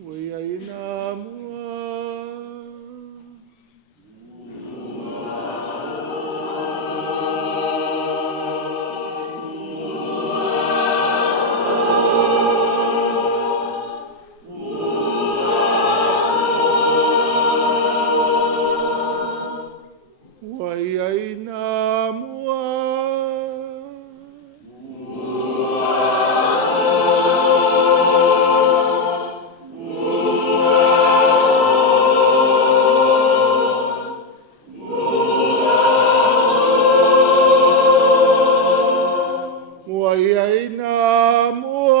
Leaena mua. Leaena mua. Leaena mua.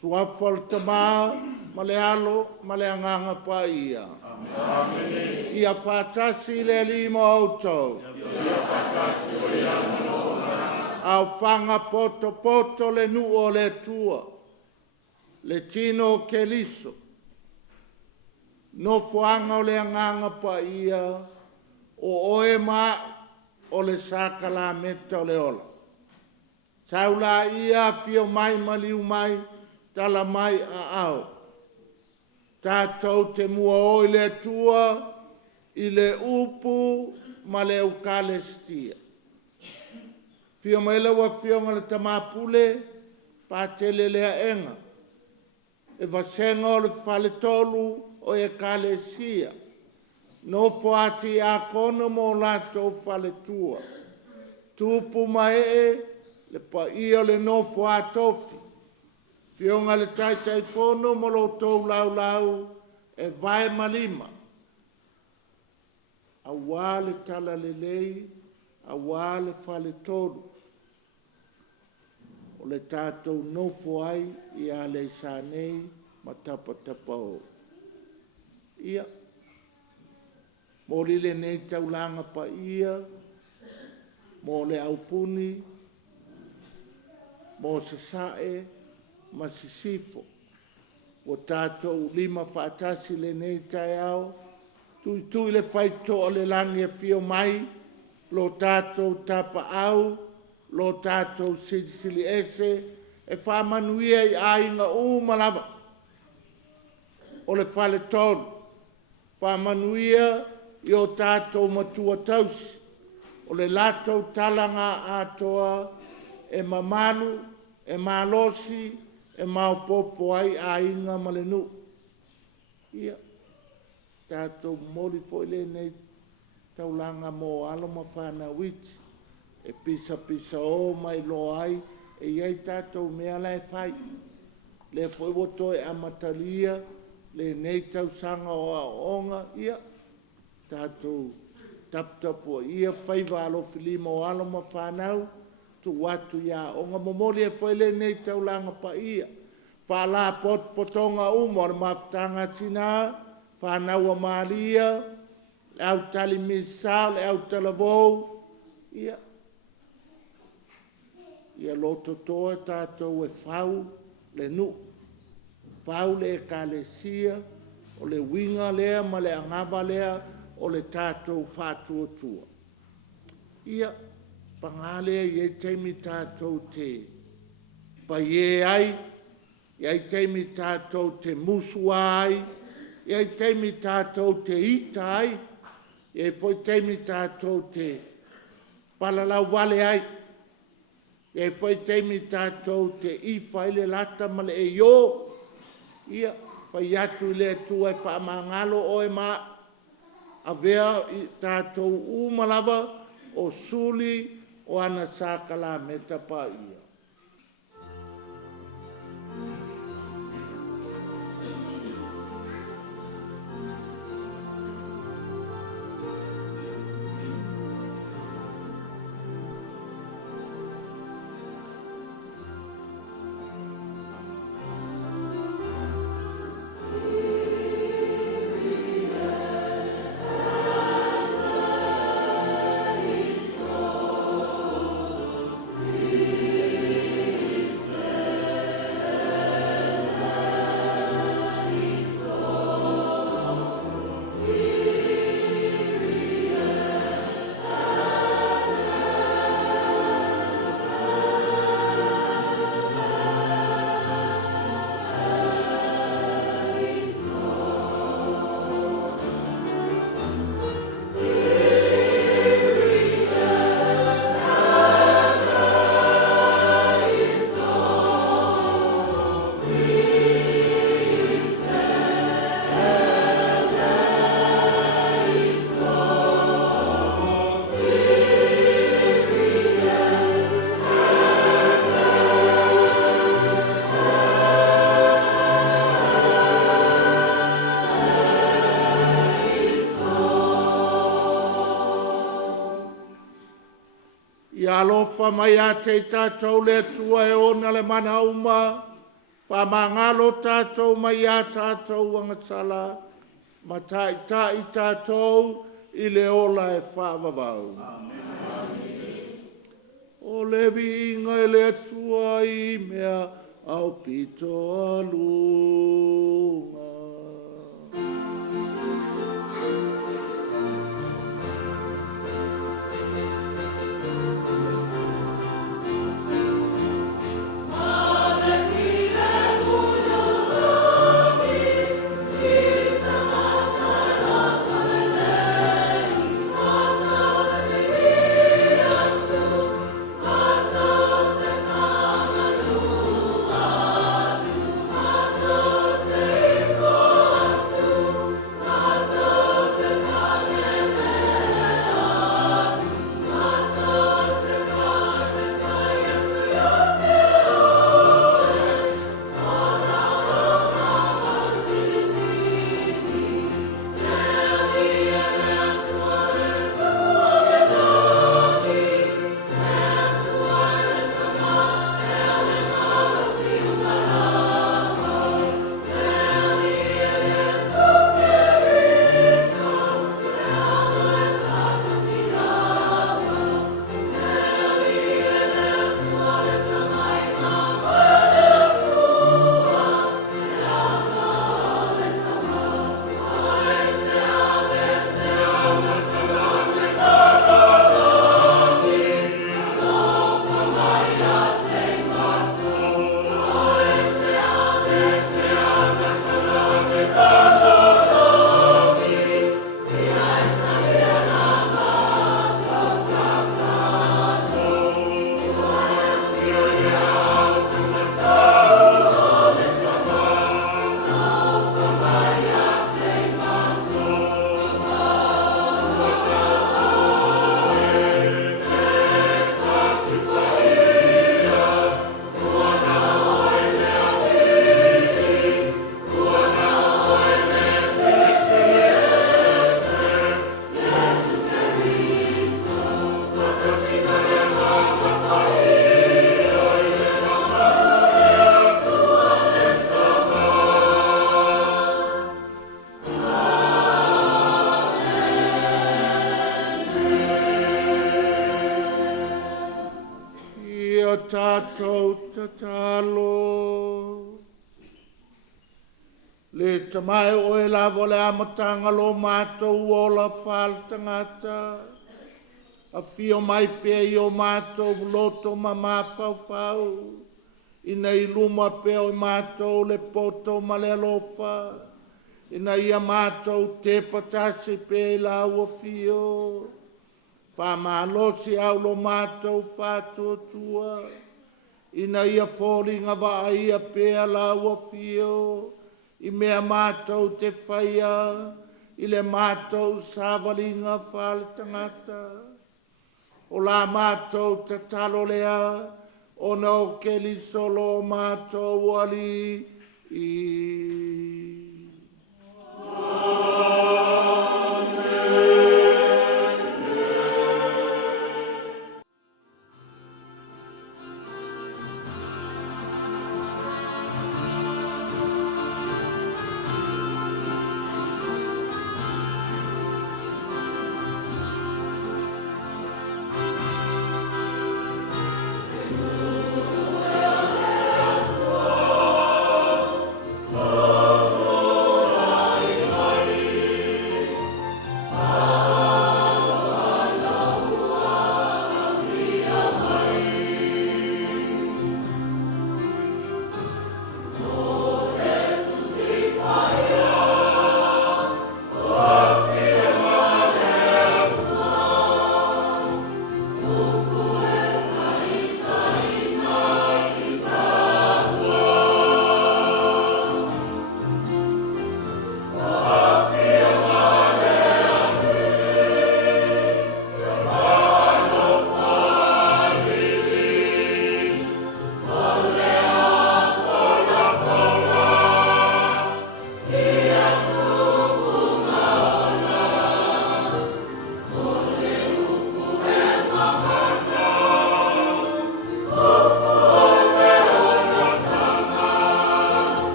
Suafa le Tama, ma le alo, ma le anganga Paia. Ia whātasi le lima outou. Au whanga poto poto le nuo le tua. Le tino ke liso. No fuanga o le anganga Paia. O oe ma o le saka la meta o le ola. Taula ia fio mai maliu mai. Tala mai a au. Tātou te mua o i le tua, i le upu, ma le Eucharistia. Fio mai lewa fionga le Tama Pule, Patele Leaena. E vasenga o le Faletolu o Eucharistia. No foati a kono mo lato Faletua. Tupu mai le Paia le no foatofi. Fionga le Taitai fono mo lo tau lau lau e vai malima. A wale tala le lei, a wale Faletolu. O le tātou nofo ai i Aleisa nei ma tapa tapa o. Ia. Mo li le nei taulanga Paia, mo le Leaupuni, mo Sasa ma Sisifo. O tātou lima whaatasi le nei tai au, tui le whaito o le langi e fio mai, lo tātou tapa au, lo tātou sili ese, e whamanuia i ainga malava. O le Faletolu, whamanuia i o tātou matua tausi, o le latou talanga atoa, e mamalu, e malosi, e maupopo ai a inga malenu. Ia, tātou moli foi le nei taulanga mo aloma whana witi. E pisa o mai lo ai, e iei tātou mea lai whai. Le foi woto e amatalia, le nei tausanga o a onga, ia. Tātou taptapo ia whaiva alo filima o aloma whanau, tu watu ia onga momoli e foi le nei taulanga Paia. Whala potonga umo le mafutanga tina, whanau a Maria, le au tali Misasa, le au talavou, ia. Ia loto toa tātou e whau le nu. Whau le ekalesia, o le winga lea ma le angava lea, o le tātou whātua tua. Ia. Pangale ye teimi tātou te paie ai, ye teimi tātou te musua ai, ye teimi tātou te ita ai, ye foi teimi tātou te palalau vale ai, ye foi teimi tātou te ifa ile lata male e yo, ia fai atu le tua e whaamangalo o e ma, a vea tātou umalava o suli, o ana sakala meta Paia. Yeah. Ia alofa mai a te tātou le tua e ona le mana uma. Whamangalo tātou mai a tātou angasala. Ma taitai tātou i le ola e whaavavau. O levi inga e le atua i mea au pito alunga. Tātou tatalo. Le tamai o e lava le amatanga lo mātou o la whal tangata. A fio mai pe i o mātou loto ma mawhau. Ina i luma pe o mātou le poto ma le alofa. Ina ia mātou te patasi pe i la ua fio. Whamalosi au lo mātou whātua tua. Ina ia fōringa wa ia pēa la ua fio. I mea mātou te whaia. I le mātou sāwalinga whāle tangata. O la mātou te talo lea. O nau ke li solo mātou wali i. Oh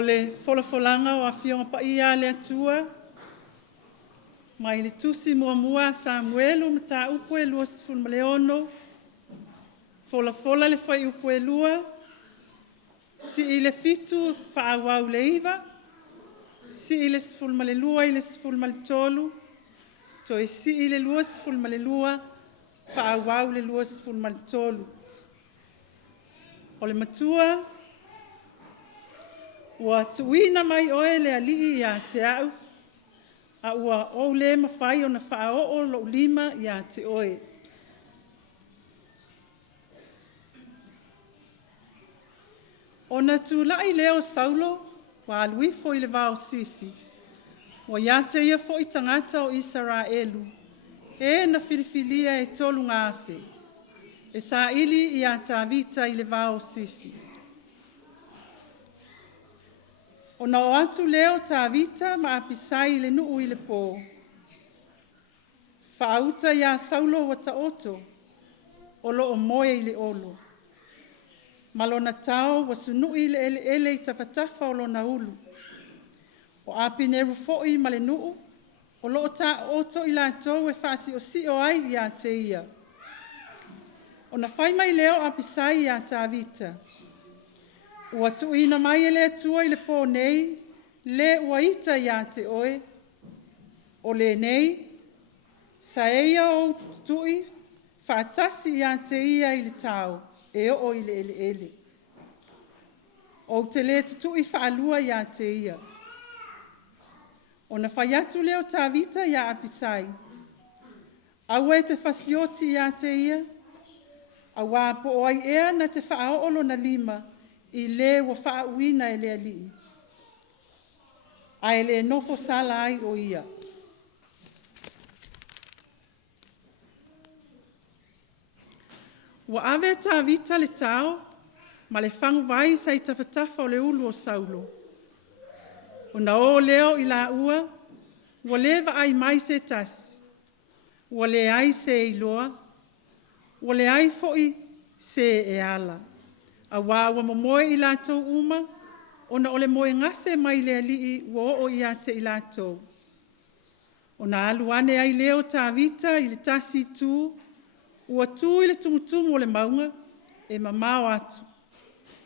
O le folafolanga o Afioga Paia le atua, mai le tusi mua Samuelu mata upo e lua sifun maleono, fola le fai upo e lua, si i le fitu whaawau le iwa, si i le sifun male lua i le sifun male tolu, to e si i le lua sifun male lua, whaawau le lua sifun male tolu. O le matua, ua tuina mai oe le alii ia te au, a ua o le mawhai o na whao o lo lima ia te oe. O na tūlai leo Saulo, wa aluifo i le vao sifi, wa ia te ia fo i tangata o Israelu, e na filifilia e tolu ngāwhe, e sa ili ia tā vita i le vao sifi. O na o atu leo tā vita ma apisai le nuu i le pō. Whaauta ia Saulo wa ta oto, o lo o moe i le olo. Malona tau wa sunu i le ele i tawhatafa o lo na ulu. O apine rufoi ma le nuu, o lo o ta oto i la tau e whaasi o si o ai ia te ia. O na whai mai leo apisai ia tā vita. Ua tuina mai ele atua i le pō nei, le ua ita ia te oe, o le nei, sa eia o tui, whaatasi ia te ia i le tau, e o i le ele. O te le tutui whaalua ia te ia. O na whaiatu leo tā vita ia apisai. Aue te whasioti ia te ia, a wapo o ai ea na te whaaolo na lima, i le wa whaauina e le alii. A ele nofo sala ai o ia. Wa ave tā vita le tau, ma le whangu vai sa i tawhatafa o le ulu o Saulo. O na o leo i la ua, wa lewa ai mai se tasi, wa le ai se iloa, wa le ai foi se e ala. A wawa momoe i lātou uma, o na ole moe ngase mai le alii ua o ia te i lātou. O na aluane ai leo tā vita i le tasi tū, ua tū i le tumutumu o le maunga, e mamao atu.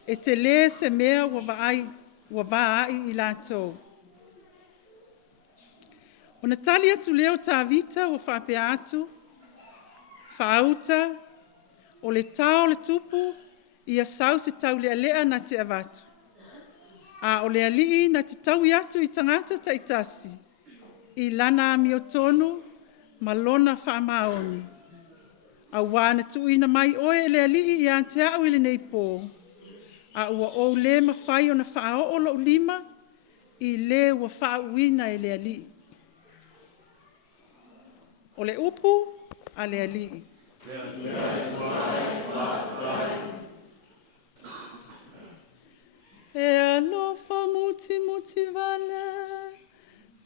E te le se mea ua vaai i lātou. O na tali atu leo tā vita ua whapea atu, whaauta, o le tau le tupu, ia sau se tau lea lea na te avatu. A o lea lii na te tau iatu i tangata taitasi, i lana mi o tonu, malona whaamaoni. A wana tuina mai oe lea lii i ante au ili nei pō. A ua o le mawhai o na whao o lo lima, i le ua whaauina e lea lii. O le upu, a lea lii. E alofa muti vale,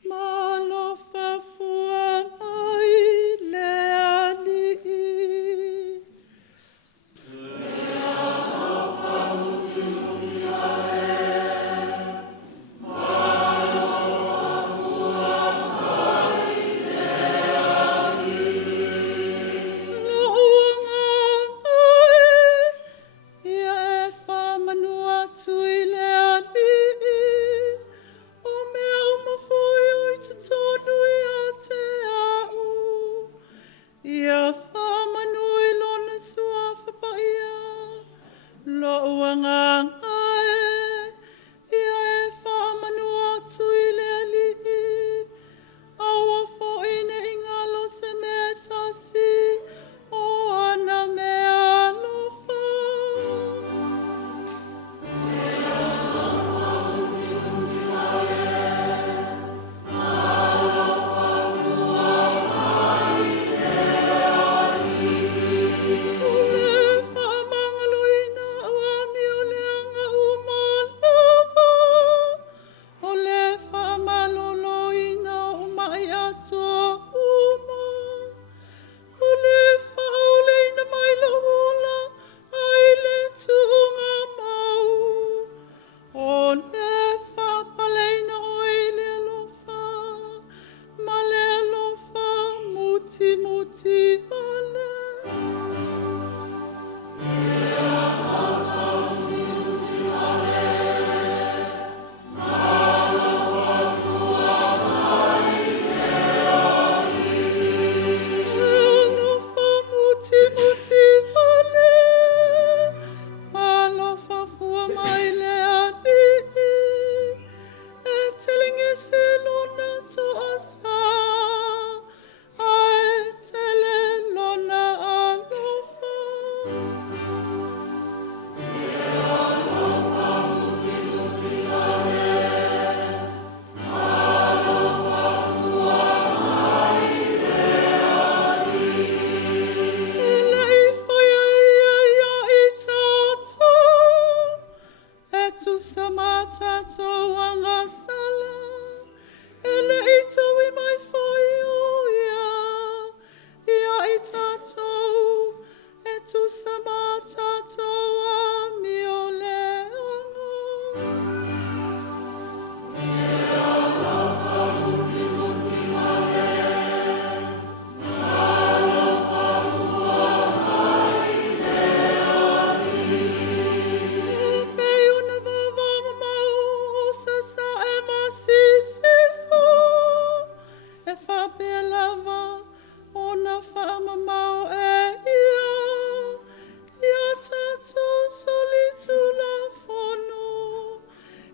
ma alofa fua mai le alii. E alofa muti vale, ma alofa fua mai le alii. Lounga ai fua mai le ani, e telinge se lona to asa, ai tele lona alofa. Tu samata to wanga sala ele ito we my for ya itato tu samata to amiole Sasa e Sisifo e fa belava ona fa mamao ia tato solitu la fono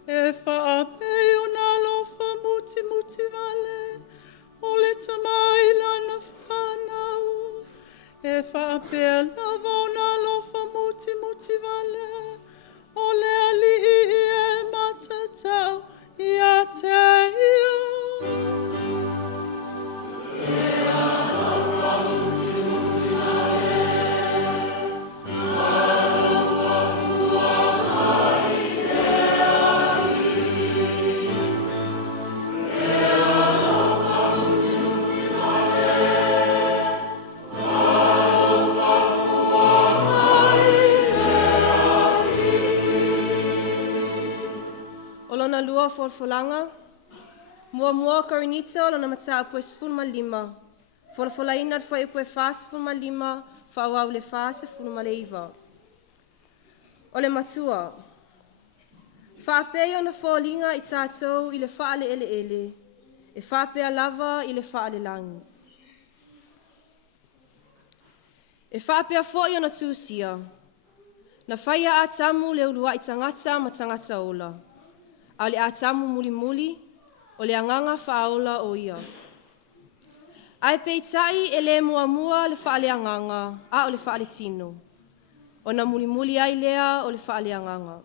e fa pe ona lo fa muti vale o le tamai lana fanau e fa belava ona lo fa muti vale o le ali e matatau ia te ia. Olona lua folfolanga, mua karinita olona mataa pue 15, folfolaina foi pue fas 15, fa'auau le fas 15. Ole matua, fa'apea ona fōlinga i tātou i le fa'ale ele, e fa'apea lava i le fa'ale langi. E whapea fōi ona tūsia, na whaia a tamu le ulua i tangata ma tangata ola, au le a tamu muli o le anganga whaola o ia. Ai peitai e le mua le whaale anganga, a o le whaale tino, o na muli ai lea o le whaale anganga.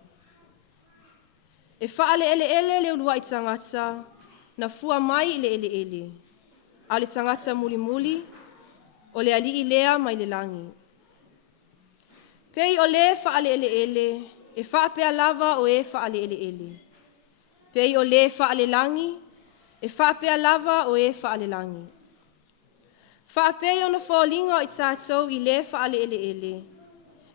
E whaale ele le ulua i tangata, na fua mai i le ele, au le tangata muli, o le ali i lea mai le langi. Pei o le whaale ele, e whaapea lava o e whaale ele. Pei o le whaale langi, e whaapea lava o e whaale langi. Whaapea o na whōlinga i tātou i le whaale ele,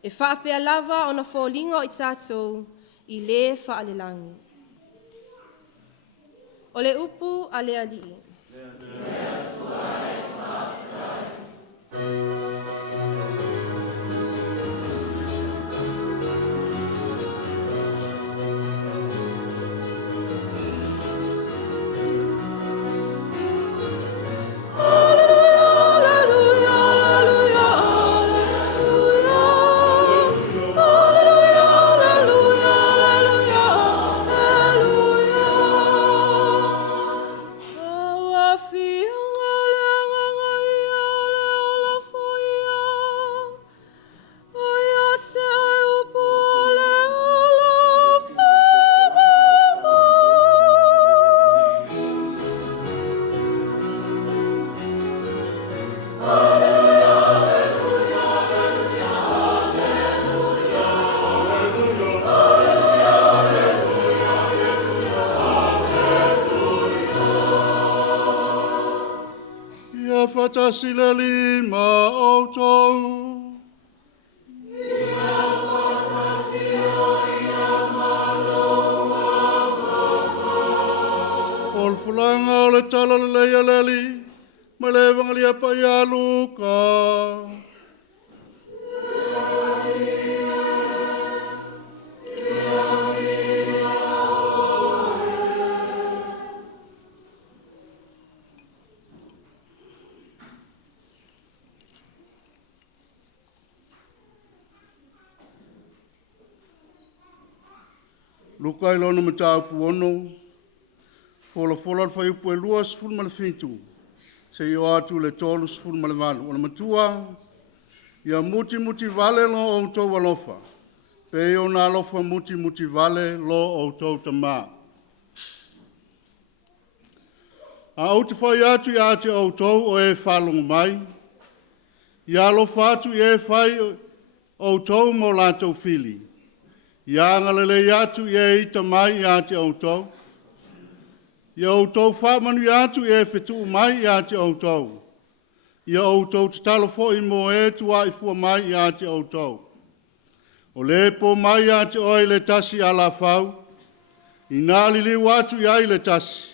e whaapea lava o na whōlinga i tātou i le whaale langi. O le upu a le alii. Sila lima o tau. Ol fulanga o le tala le leia leli, ma le vangalia Paia luka. luka i lona matau puono, fola fai upo e lua sfulu male fitu, se i o atu le tolu sfulu male valu. Ona matua, ia muti vale lo o tau walofa, pe i o na alofa muti vale lo o tau Tama. A o te whai atu i ate o tau o e whalunga mai, i alofa atu i e whai o tau mo lātou fili. Ia ngalele atu i e ita mai i ate o tau. Ia o tau whamanu i atu i e whetu mai i ate o tau. Ia o tau te talofo i mo e tua i fua mai i ate o tau. O le po mai i ate o i le tasi ala whau. I nā liliu atu i ai le tasi.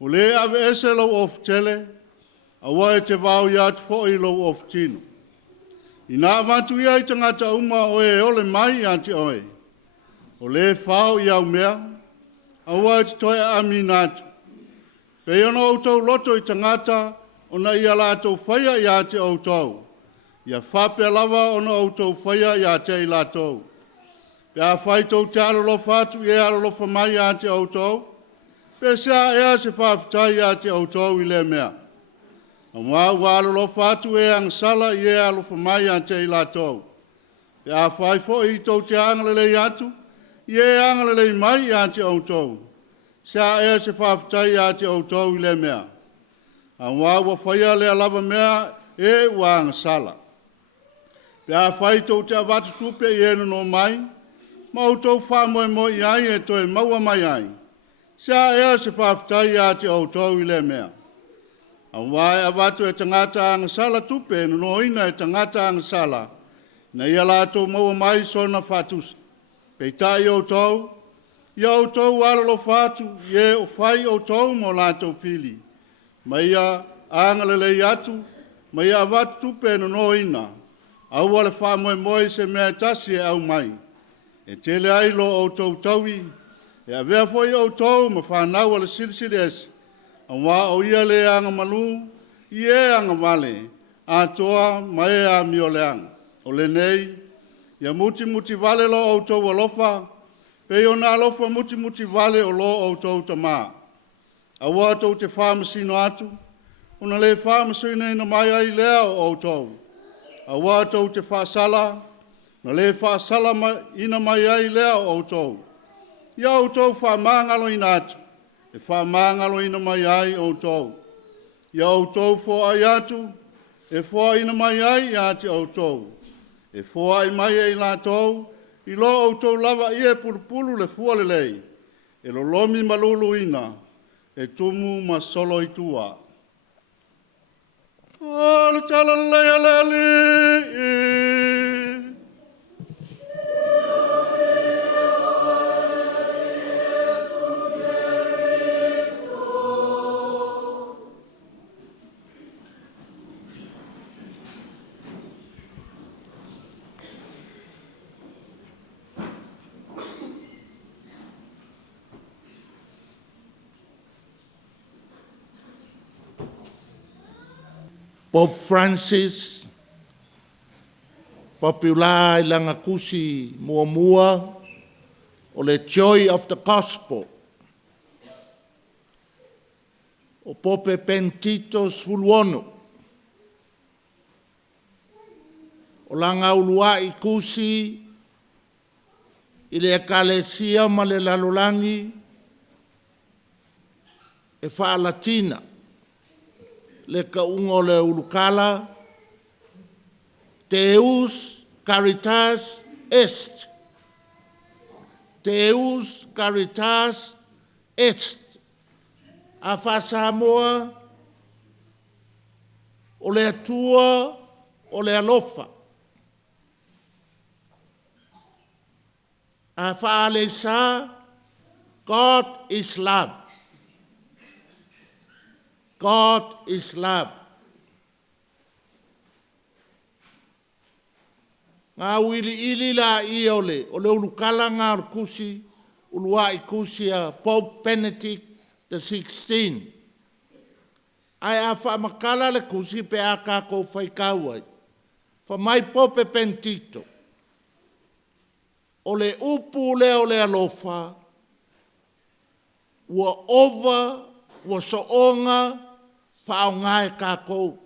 O le ave ese lau of tele. Awa e te vau i atu fo i lau of tino. I nā matu i ai tangata uma o e ole mai i ate oe. O le whao i au mea, awa e te toi ami nātu. Pei ono o tau loto i tangata, ona i ala tau whaia i ate o tau. Ia whapea lava ono o tau whaia i ate i la tau. Pea whai tau te alolofa atu i e alolofa mai i ate o tau. Pea sea ea se whaafitai i ate o tau i le mea. Amwa ua alolofa atu e angsala i e alofa mai i ate i la tau. Pea whai fo i tau te angalele i atu, i e angalele mai i ate o tau. Sea ea se whaafitai i ate o tau i le mea. Amwa ua whaia le alava mea e ua angsala. Pea whai tau te avatu tupe i enu no mai, ma o tau whamoe mo i ai e toi maua mai ai. Sea ea se whaafitai i ate o tau i le mea. Amwa e avatu e tangata angsala tupe enu no ina e tangata angsala. Na ia lātou maua mai sona whatusa. Pei tai o tau, ia o tau alolo whatu, ie o whai o tau mo lātou pili. Ma ia angalele atu, ma ia avatu tupe no ina. Au ale whamoe moe se mea tasi e au mai. E tele ailo o tau taui, e avea foi o tau ma whanau ale silisili esi. Awa o ia le anga malu, ie anga vale, a toa ma e a mioleanga. O le nei, ia muti vale lo o tau alofa, pe o na alofa muti vale o lo o tau Tama. Awa tau te whamasino atu, ona le whamasino ina mai ai lea o tau. Awa tau te whaasala, na le whaasala ina mai ai lea o tau. Ia o tau whamangalo ina atu, e whamangalo ina mai ai o tau. Ia o tau fo ai atu, e fo ina mai ai ate o tau. E fua i mai e la tau, i lo o tau lava i e pulupulu le fua le lei. E lo lomi malulu ina, e tumu ma solo i tua. Ala tala lea leli. Pope Francis, popular i langa kusi mua o le joy of the gospel. O Pope Pentitos Fuluono. O langa ulua i kusi i le ekalesia ma le lalolangi e wha latina. Le kaungo le ulukala, Deus caritas est. Deus caritas est. A whasamoa, o le atua, o le alofa. A Aleisa, God is love. God is love. Ngā wili la i o le ulukala ngā kusi, ulua i kusi a Pope Benedict the 16. Ai a whaamakala le kusi pe a kako whaikauai. Fa mai Pope Pentito. o le upu lea o le alofa, ua ova, ua soonga, whaonga e kākou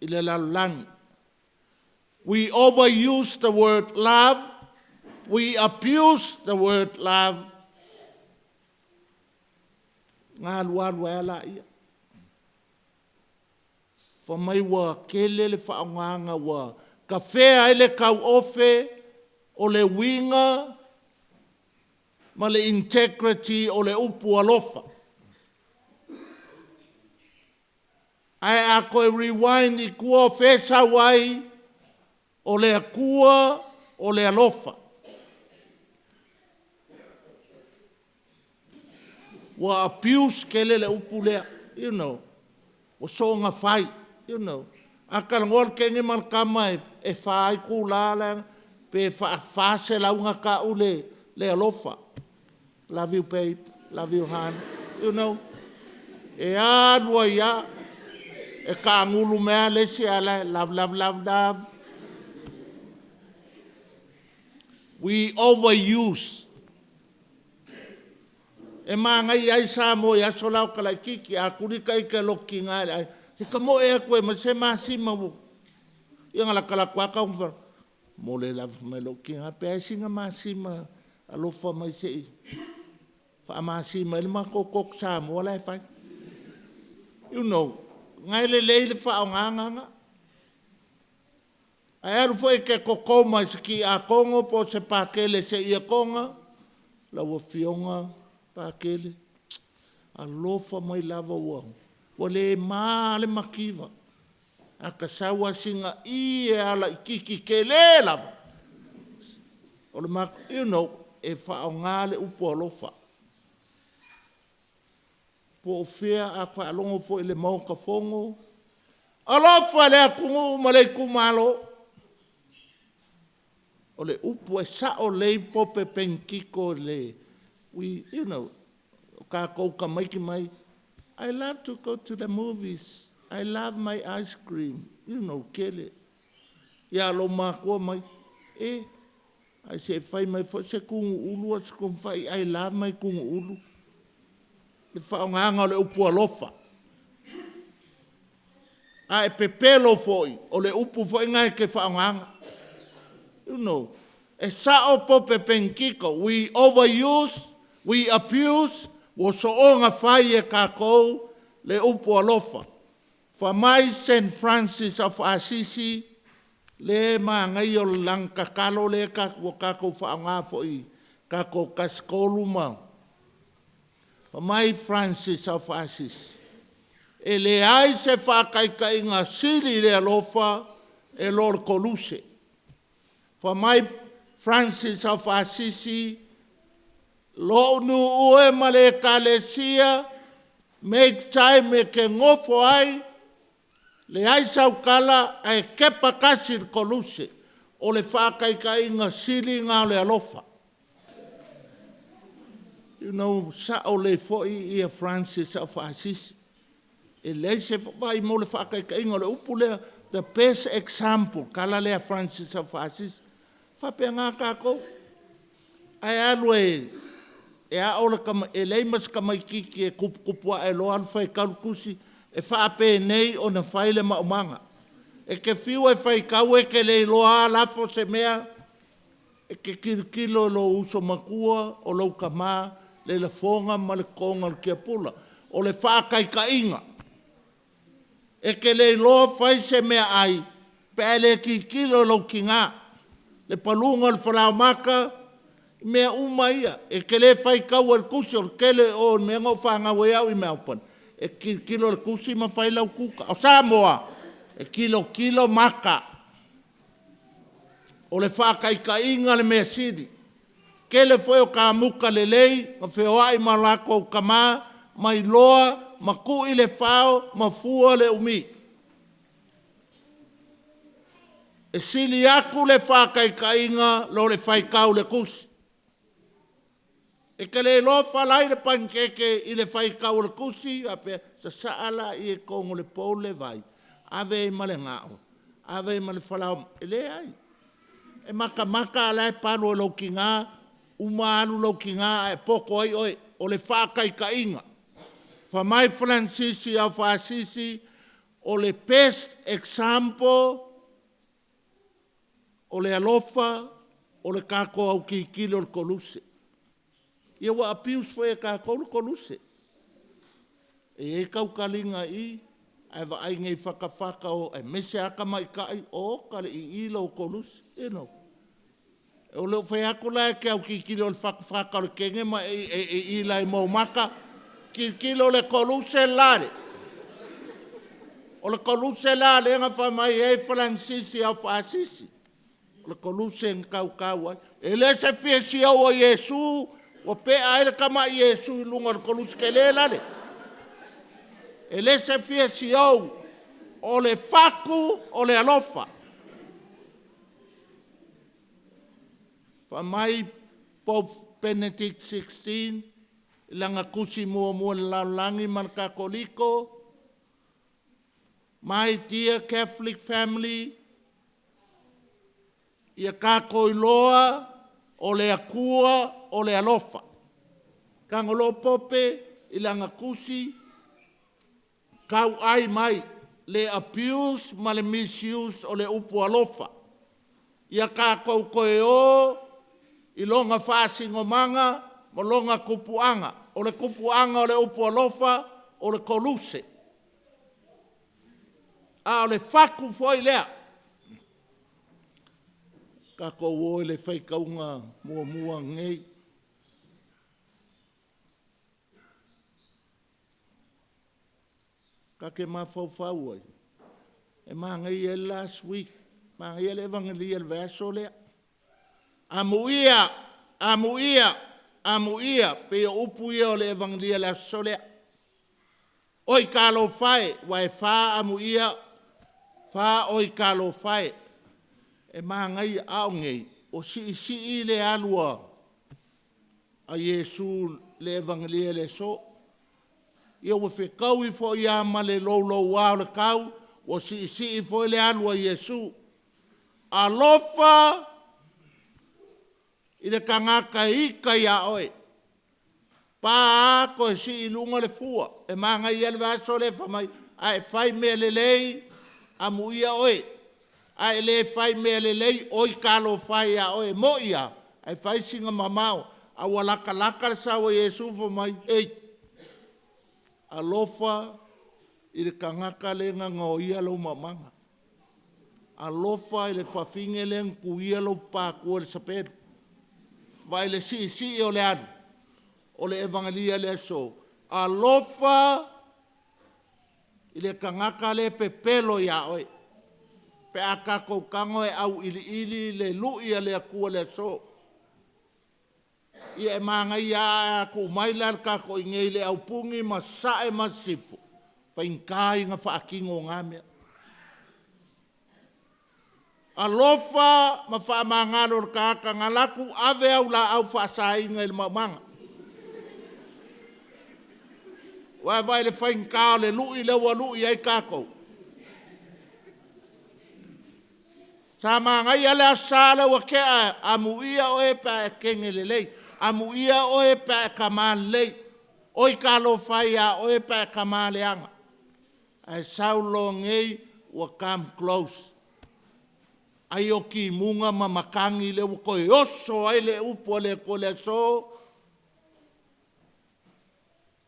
i le lalulangi. We overuse the word love, we abuse the word love. Ngā lualua e ala ia. Whamai wa kele le whaonganga wa ka whea ele kau ofe o le winga ma le integrity o le upu alofa. Ai a koe rewind I kua whesa wai o le akua o le alofa. Wa abuse kele le upu lea, you know. Wa songa whai. You know, a kalangol kenge malkama e whai kūlala pe whaase launga ka ule le alofa. Love you, babe. Love you, hon. You know, e adwa ia e ka ngulu mea lesi ala love, love, love, love. We overuse. E ngai ai sa mo ia solau kala kiki a kurika I ke loki ngai. Te ka mo e koe ma se masi mawu. Ia ngala kala kuaka umwhara. Mo le lafu mai loki ngā pe ai singa masi ma alofa mai se I. Wha masi mai le mako kok sa mo wala e whai. You know, ngai le leile wha o nganganga. Ai aru fo e ke koko mai se ki a kongo po se pakele se ia konga. Laua fionga pakele. Alofa mai lava uang. Wale maa le makiwa. A ka sawa singa I e ala I kiki ke le lava. O le maka, you know, e whao ngā le upo alofa. Po o whea a wha alongo fo I le mau ka fongo. Alofa le a kungu ma le kumalo. O le upo e sa o le pope penkiko le. We, you know, ka kou ka maiki mai. I love to go to the movies. I love my ice cream. You know, kele. Ia lo makua mai. I say, whai mai fo se kungu ulu at skum whai. I love my kungu ulu. Le whaonganga le upu alofa. A pepelo foi. O le upu foi ngai ke whaonganga. You know. E sao po pepenkiko. We overuse. We abuse. Wo so onga whai e kākou le upu alofa. Wha mai St. Francis of Assisi, le maa ngai o lang kakalo le kākou whaonga fhoi, kākou kaskolu mau. Wha mai Francis of Assisi. E le ai se whakaika inga siri le alofa e lor koluse. Wha mai Francis of Assisi, lo nu ue ma le kalesia, make time e ke ngofo ai, le ai saukala e kepa kasir koluse, o le whakaika inga sili ngā le alofa. You know, sa o le foi ia Francis of Assisi. E le se whai mo le whakaika inga le upulea, the best example, kala lea Francis of Assisi. Whapea ngā kākou. Ai alue, e a ola kama e leimas kama kiki e kupua e loan fai kalukusi e whaape nei o na whaile maumanga. E ke whiu e whai kau e ke lei loa lafo se mea e ke kilo lo uso makua o lau kama le la fonga ma le konga le kia pula o le whaakai ka inga. E ke lei loa whai se mea ai pe le ki kilo lau ki ngā le palunga le whalau maka mea umaia, e ke le whai kau al kusi o kele o mea ngau whanga wei au I mea upan. E kilo al kusi ma whai lau kuka. O Samoa, e kilo maka. O le whakai ka inga le mea siri. Ke le whai o ka muka le lei, ma wheoai ma lako o kama, mai loa, ma kui le whao, ma fua le umi. E sili aku le whakai ka inga, lo le whai kau le kusi. E ke le lo falai le pankeke I le whai kau le kusi, ape sa saala I e kongo le Pule vai. Ave I male ngāo, ave I male whalau, e le ai. E maka ala e palo e lo ki ngā, umalu lau ki ngā e poko ai oe, o le whākai ka inga. Whamai Francisi au whaasisi, o le best example, o le alofa, o le kako au ki kilo le koluse. Ia wa apius foi e kako le koluse. E kau kalinga I, ai wa ai ngai whakawhaka o, e mese aka mai kai, o kale I ilo o koluse, O leo whai ako lai ke au ki kilo le whakawhaka o le kenge ma I lai maumaka, ki kilo le koluse lare. O le koluse lare nga whamai e Francisi au whaasisi. O le koluse ngau kau ai. E le se fie si au o Iesu, o pe aile kama Iesu lunga le koluse ke le lare. E le se fie si au o le whaku o le alofa. Whamai Pope Benedict XVI, langa kusi mua le laulangi man kakoliko. My dear Catholic family, ia kako iloa o le akua o le alofa. Kangolo pope ilanga kusi, kau ai mai le abuse ma le misuse o le upu alofa. Ia kako koe o ilonga whaasingo manga, mo longa kupuanga. O le kupuanga o le upu alofa, o le koluse. A o le whaku foi lea. Kako o le whaikaunga mua ngei. Ka ke mawhauwhau ai. E ngai e last week. Ngai e le evangelia le verso lea. Amuia, pe o upu ia o le evangelia le solea. Oi kalo fai, wai fa amuia, fa oi kalo fai. E ngai au ngei, o si le alua a Iesu le evangelia le so. Ia wa whekau I fo ia ma le lou wao le kau, o si fo le alua Iesu. Alofa, I le kangaka ika ia oe. Pa ko si ilunga le fua. E manga ia le vaso le whamai. Ai fai mea le lei, amu ia oe. Ai le fai mea le lei, oi kalo fai ia oe. Mo ia, ai fai singa mamao. Awa laka le sawa Iesu whamai. Ei, alofa, I le kangaka le ngao ia lo mamanga. Alofa, I le whafinge le ngu ia lo pākua le saperu. Vai le si o le anu, o le evangelia le so. Alofa, I le kangaka le pepelo ia oe. Pe akako kango e au ili le luia le akua le so. Ia e manga ia ku maila kako ingei le aupungi ma sae ma sifu. Whainkai nga whaakingo ngamea. Alofa ma wha mangalo kaka ngalaku ave au la au whaasai ngai le mamanga. Vai le whainkao le lui le walui ai kako. Sa mangai ale asala wa kea amuia o e pa kenge le lei. Amuia o e pa kamal lei. Oi kalo whaia o e pa kamale anga. Ai saulo ngei wa come close. Ai o ki munga ma makangi le koe oso ai le upo le kole so.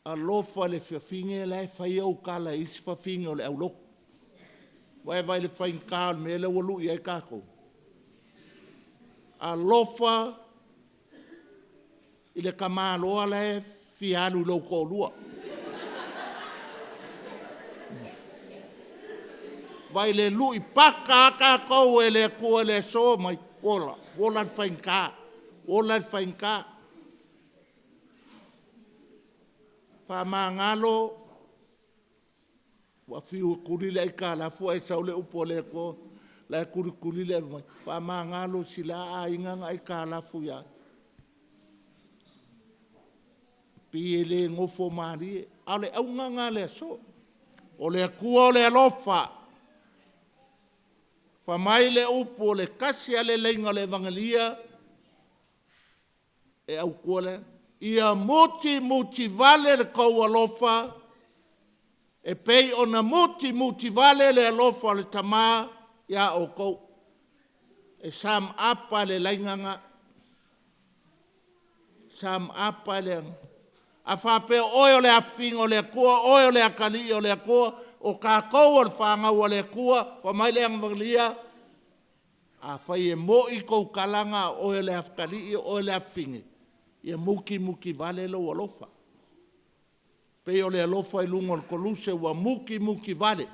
Alofa le whiawhinge le whai au kala isi whiawhinge o le au loko. Vai le whainkao me le walu I ai kako. Alofa I le kamaloa le fialu lau kolua. Vai le lui paka kako e le kua le so mai wola whainka. Whamangalo wa fiu kurile I ka la fu ai sau le upo le ko la kurile mai. Whamangalo sila a inganga I ka la fu ya. Pi le ngofo mari ale au nganga le so. O le kua o le alofa. Whamai le upo le kasi ale leinga le evangelia. e au kuole, ia muti vale le kou alofa, e pei ona muti vale le alofa le Tama ia o kou. E sam apa le lainganga, sam apa le a whape oi o le awhinga o le kua, oi o le akali o le kua, o ka kou o le whangau o le kua, whamai le angwangalia, a whai e mo i kou kalanga oi o le afkali o le awhinga. Ia muki vale lo alofa. Pei o le alofa i lungo o koluse wa muki vale.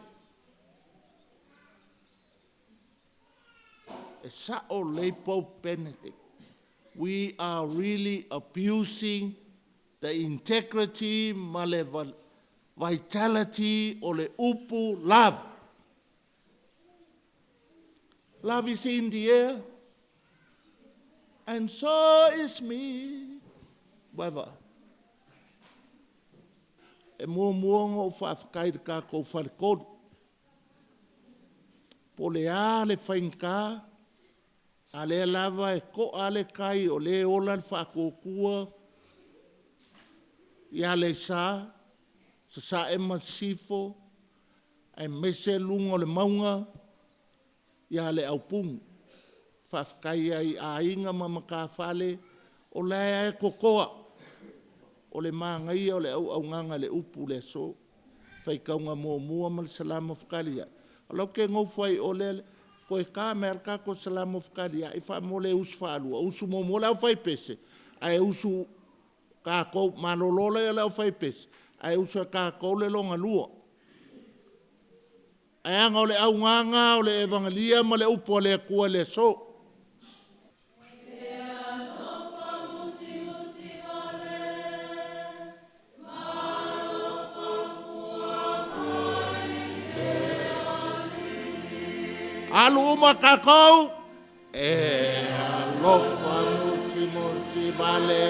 E sa o le Pope Benedict. We are really abusing the integrity, ma le vitality o le upu love. Love is in the air, and so is me. Whatever. E mua o whaafakai ka kou wharekodu. Po le a le whainka, a le lava e ko a le kai o le ola le whaakokua, i Aleisa, Sasa e Sisifo, e mese lungo le maunga, i le Leaupuni. Whaafakai ai a inga mamaka whale, o le e kokoa, o le māngai o le au nganga le upu le so, whaikaunga mua ma le salama whakali ai. Alau ke ngau whai o le, ko e ka merka ko salama whakali ai, wha mo le usu whaalua, usu mo le au whai pese, ai usu ka kou malolole le au whai pese, ai usu ka kou le longa lua. Ai anga o le au nganga o le evangelia ma le upu le kua le so. Aluma kakou, alofa musi vale,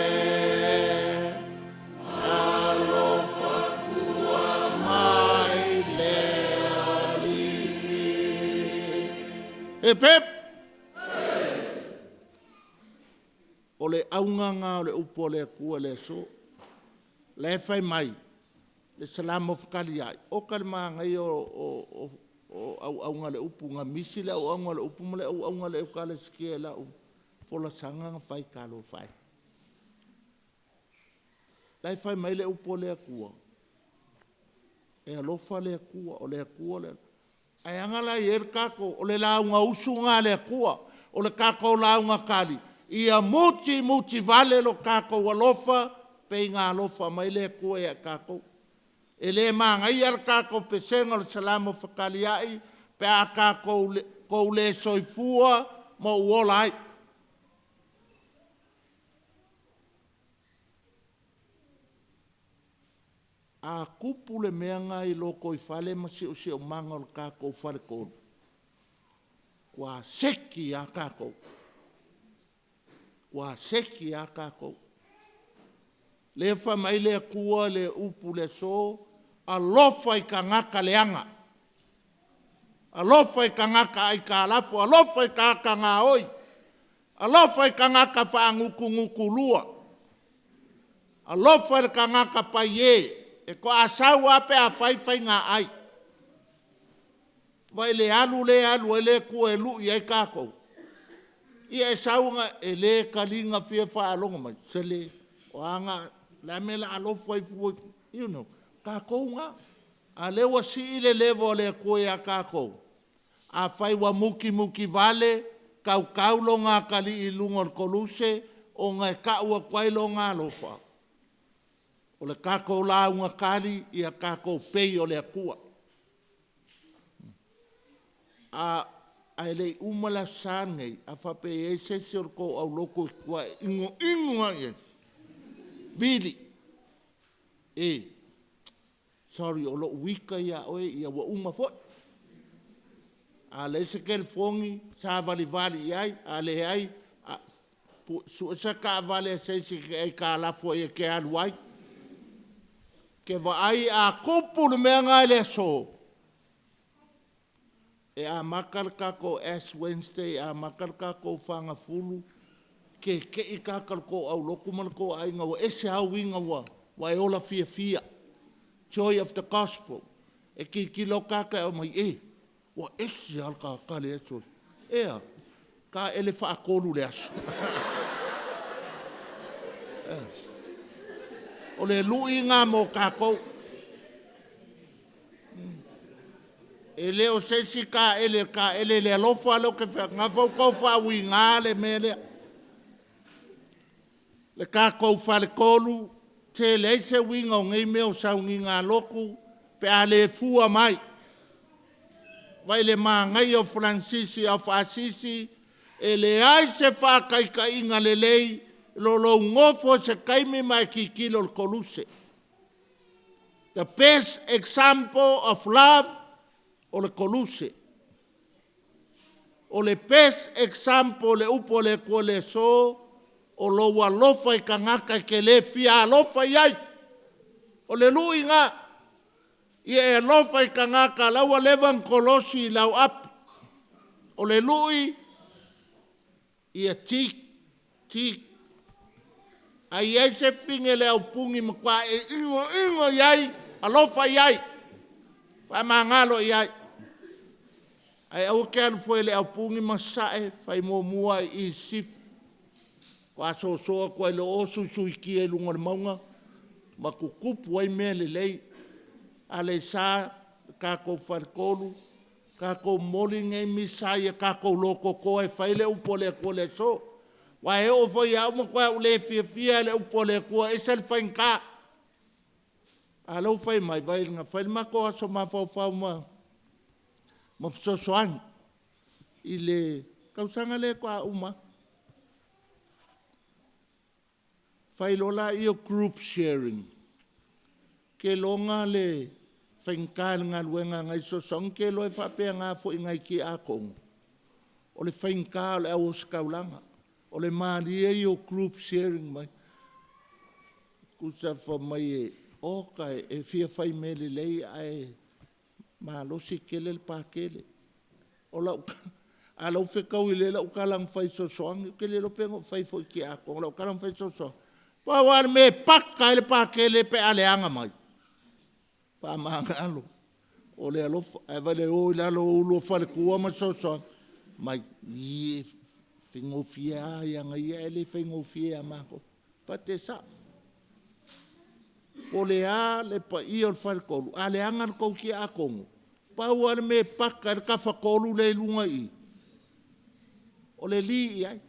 alofa fua mai le alini. Pep, ole aunganga ole upo le kua le so, le fai mai, le salama whakali ai, o kalma ngai o au ngale upu nga misi le au ngale upu mole au ngale u kale skie la u fola sanga fai kalo fai lai fai mai le upu le kua e alofa le kua o le kua le ai angala yer kako o le la nga usunga le kua o le kako la nga kali ia muti vale lo kako alofa pe nga alofa mai le kua ya kako e le manga i ar kako pesenga le salamo whakali ai, pe a kako le soifua mo uola ai. A kupu le meanga i loko i fale ma si o manga o le kako whare koru. Kua seki a kako. Kua seki a kako. Le wha mai le kua le upu le so, a lofa i ka ngaka leanga. A lofa i ka ngaka ai ka alafu, a lofa i ka aka ngā oi. A lofa i ka ngaka wha nguku lua. A lofa i ka ngaka Paia, e ko a sau ape a whai ngā ai. Vai le alu, e le kua e lu i ai kākou. Ia e saunga e le kalinga fia wha alonga mai, se le o anga la mela alofa i fuwa, you know, kākou ngā. A lewa si ile levo le koe a kākou. A whai wa muki vale, kau lo ngā kali i lunga koluse, o ngai kaua kwai lo ngā alofa. O le kākou la unga kali, i a kākou pei o le akua. A ele umala sāngei, a whape e sesi o ko au loko kua ingo ngai. Vili. Sorry, o lo wika ia oe, ia wa uma fo. A Aleisa ke le fongi, sa vali iai, a le ai, sa ka vale sesi ke ka lafo ia ke aluai. Ke va ai a kupu le mea ngai le so. E a makar kako Ash Wednesday, a makar kako whanga fulu, ke i kākal ko au loku man ko ainga wa ese au inga wa e ola fia fia. Joy of the gospel. E ki lo kāka au mai wa ese al ka le aso. Ea, ka ele whaakolu le aso. O le lui ngā mō kākou. E leo sesi ka ele le alofa alo ke ngā fau kou whaui ngā le mele. Le kākou Faletolu, te leise winga o ngei meo sau ngi ngā loku, pe a le fua mai. Vai le mā ngai o Francisi au Asisi, e le ai se whakaika inga le lei, lo ngofo se kaimi mai ki kilo le koluse. The best example of love o le koluse. O le best example le upo le kua le so, o lo walofa I kangaka ke le fia alofa iai. O le lui ngā, I e alofa I kangaka laua levan kolosi lau api. O le lui, I a tik. Ai ai se finge le au pungi makua ingo iai, alofa iai. Wha mangalo iai. Ai au ke anu fwe le au pungi masae, whai mua I Sisifo. Kwa soa kwa le osu sui ki e lunga le maunga, ma kukupu ai mea le lei, Aleisa, kako Faletolu, kako moli ngai Misasa, kako loko koe, whai le upo le kua le so. Wa e o fai au ma kwa ule fia le upo le kua, e sel whai nka. A lau whai mai vai nga, whai mako aso ma whau ma fsosoani, I le kausanga le kwa uma. Whailola I o group sharing. Ke longa le whainka ngā luenga ngai sosong ke loe whapea ngā fo I ngai ki a kongu. O le whainka le au skaulanga. O le maalia I o group sharing mai. Kusa wha mai oka e fia whai mele lei ai malosi kele le pākele. O lau a lau whekau I le lau kalang whai sosoang. Ke le lopengo whai fo I ki a kongu. Lau kalang whai sosoang. Wawar me paka le pakele pe aleanga mai. Pa mangalo. O le alofa, e vale o lalo ulo fale kua ma soso. Mai ie fingofia yanga ia ele fingofia mako. Pa te sa. O le a le pa ia fale kolu. Aleanga kou ki a kongu. Pa wawar me paka le kafa kolu le lunga I. O le li ai.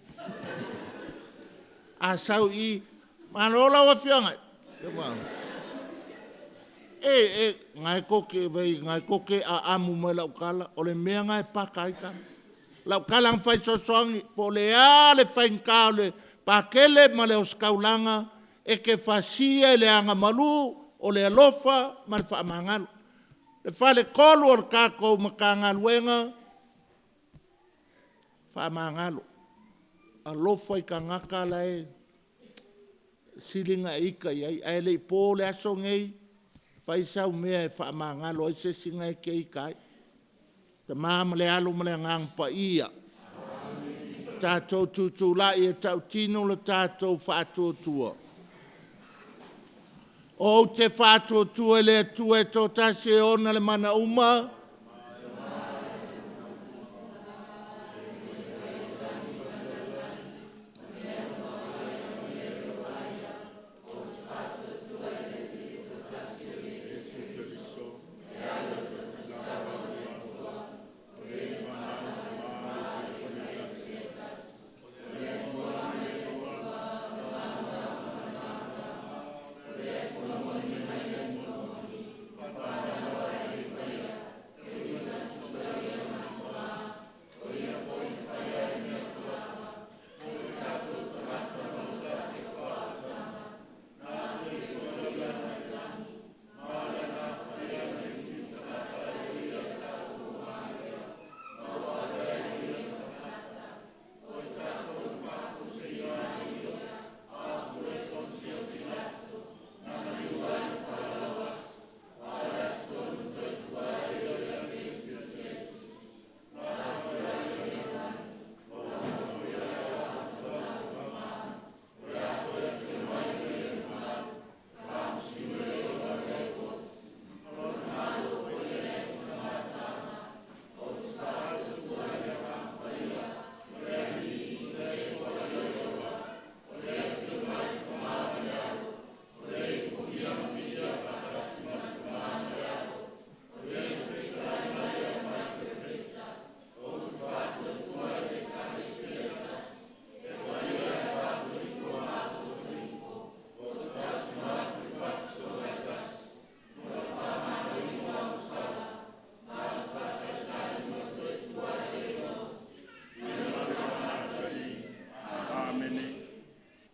A sau I. Manola wa fianga. Ngai koke a amu mai lau kala. O le mea ngai pakai ka. Lau kala ang fai sosongi. Po le a le fai nkao le pakele ma le oskaulanga. E ke fasia le anga malu. O le alofa ma le wha amangalo. Le whale kolu o le kako Matagaluega. Wha amangalo. Alofa I ka ngaka lai. Silinga ika iai, ai le po le aso ngei, whai sau mea e wha mangalo, ai se singa e ke ikai. Te māma le alo ma le ngang Paia. Tātou tutulai e tau tino le tātou whātuatua. O te whātuatua le atua e tō tase ona le mana uma,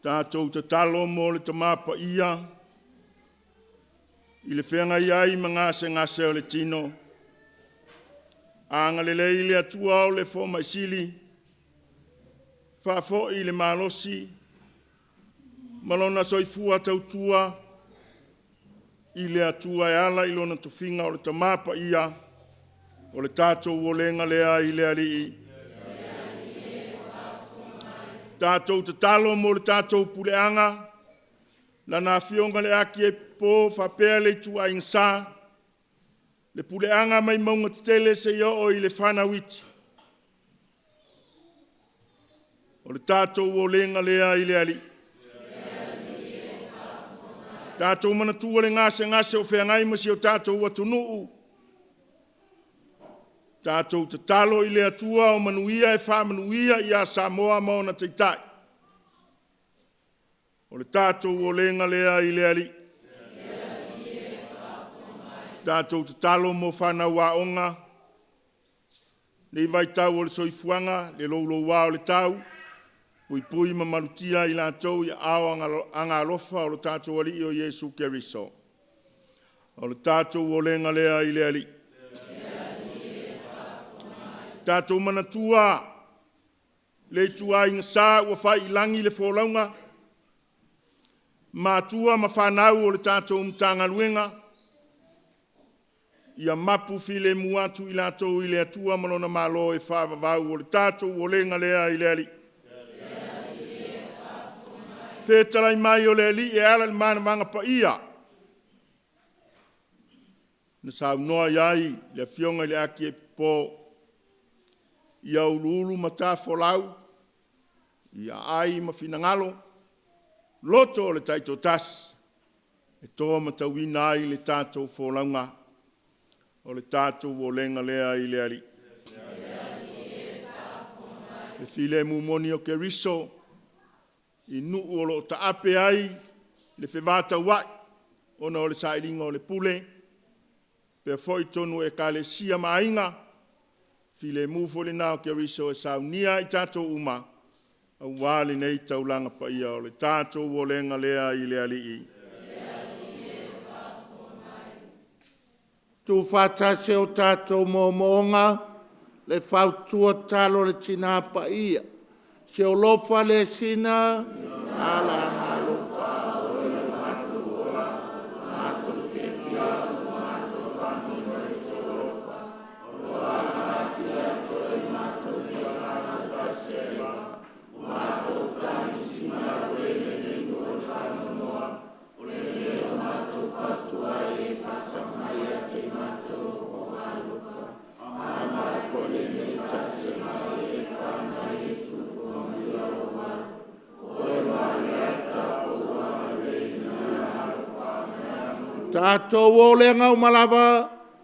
Tātou te talo mo le Tama Paia. I le whenga iai ngase o le tino. Anga le leile atua o le fo maisili. Whafo i le malosi. Malona soifua tautua. I le atua e ala i lona tuwhinga o le Tama Paia. O le tātou o lenga lea i le alii. Tātou te talo mo le tātou puleanga. Lana Afioga le Akiepikopo whapea le tua insa. Le puleanga mai maunga tele se yo o i le whanawiti. O le tātou o lenga lea i le ali. Tātou manatua le ngase o whengai masi o tātou atunuu. Tātou te talo i le atua o manuia e whamanuia i a Samoa mauna Taitai. O le tātou o lenga lea i le ali. Tātou te talo mo whanau a onga. Nei vai tau o le soifuanga, le lolo wā o le tau. Pui ma malutia i lātou i ao anga alofa o le tātou ali o Iesu Keriso. O le tātou o lenga lea i le ali. Tātou manatua, le tua inga sā ua whai ilangi le wholaunga. Mātua ma whanau o le tātou Matagaluega. Ia mapu file muatu i lātou i le atua malona malo e whāwawau o le tātou o lenga lea i le ali. Whētarai mai o le ali e ala le manamanga Paia. Na sau noa iai le Afioga i le Akiepikopo. Ia ululu mata folau, ia ai ma Finagalo, loto le taito tas, e toa matawina ai le tātou folaunga, o le tātou o lenga lea i le ali. Le file mumoni o Keriso, i nuu o lo taape ai, le whewata wai, ona o le sailinga o le Pule, pe foi tonu e ka le sia mainga, file mufo le nao Keriso e saunia i tātou uma, a wale nei taulanga Paia o le tātou o lenga lea i le alii. Tu whātase o tātou mō moonga, le whautua talo le tina Paia. Se o lofa le sina, ala malofa o le matu ora, matu whiawhia, matu whanua e se lofa. Tātou o le ngau malawa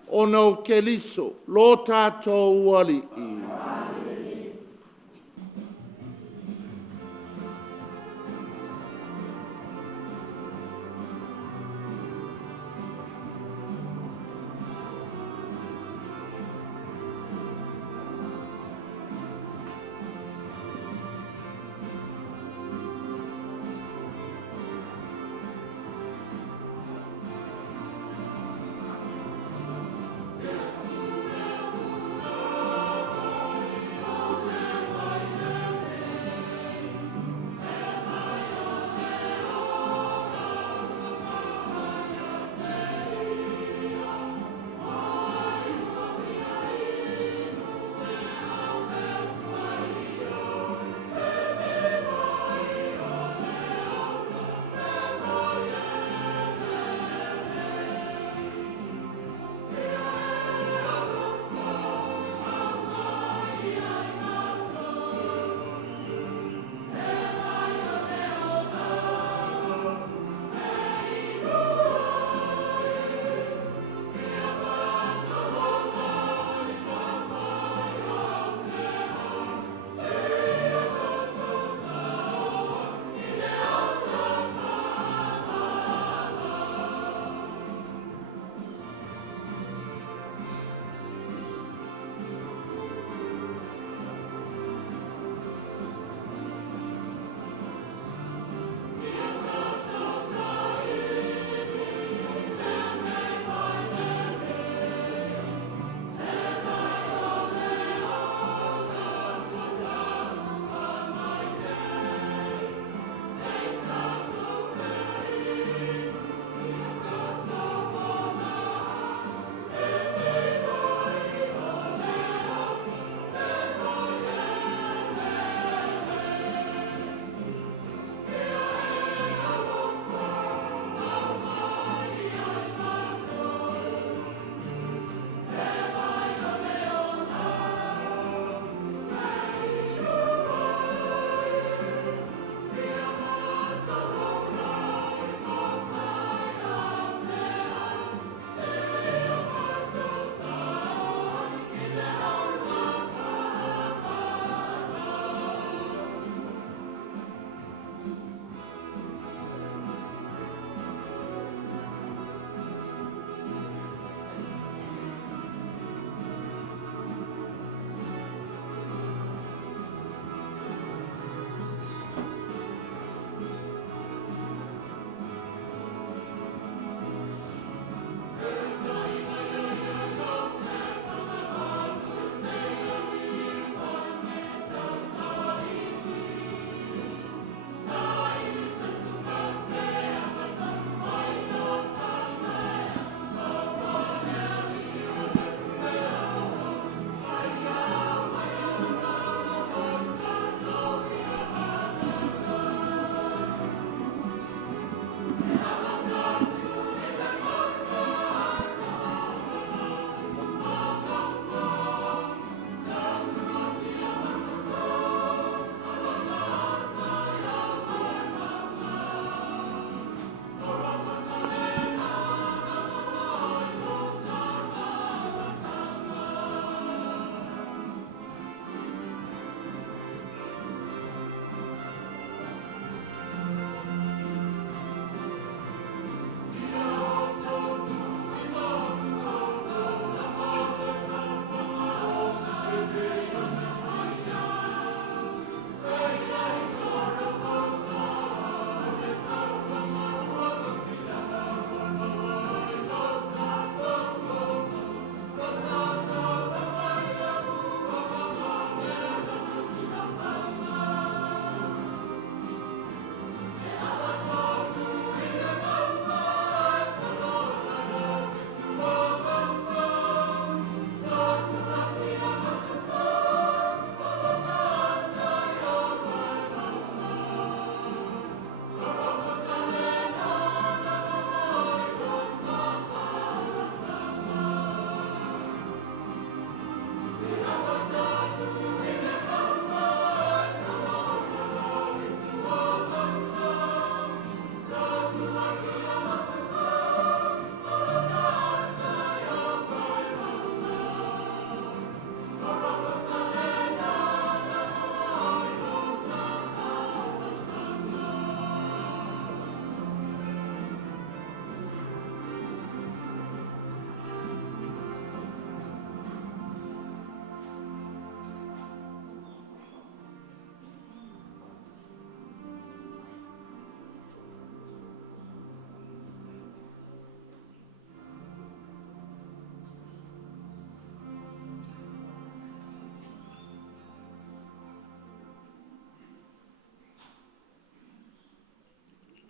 o nau Keriso, lo tātou wali i.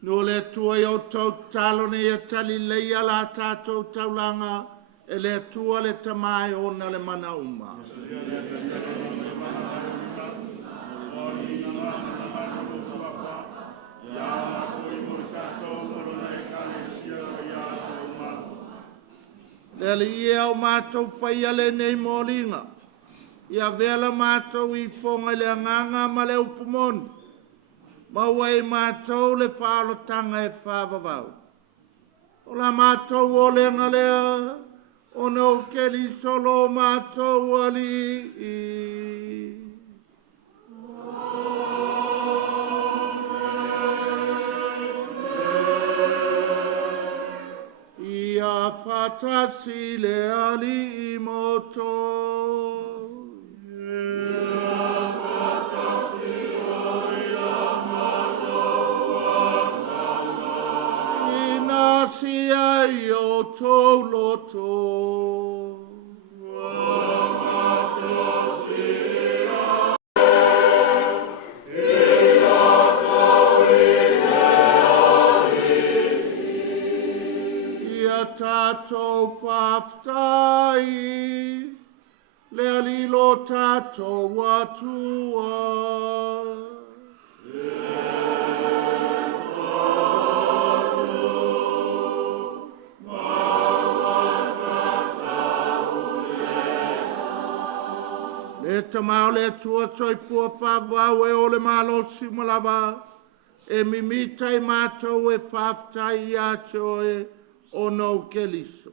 No le atua i o tau talone ia tali leia la tātou taulanga, e le atua le tamai ona le mana uma. Le ali ia o mātou whaia le nei mōlinga, ia vela mātou i whonga le anganga ma le upumoni, mawai mātou le whaalotanga e whaavavau. O la mātou o le ngalea, o no ke li solo mātou ali i. Ia fatasi le ali i moto. Sia io toloto. Ia tato faftai, le alilo tato watua. E tamau le atua soifua whawau e ole malosi malava, e mimita i mātou e whaftai i atoe o no keliso.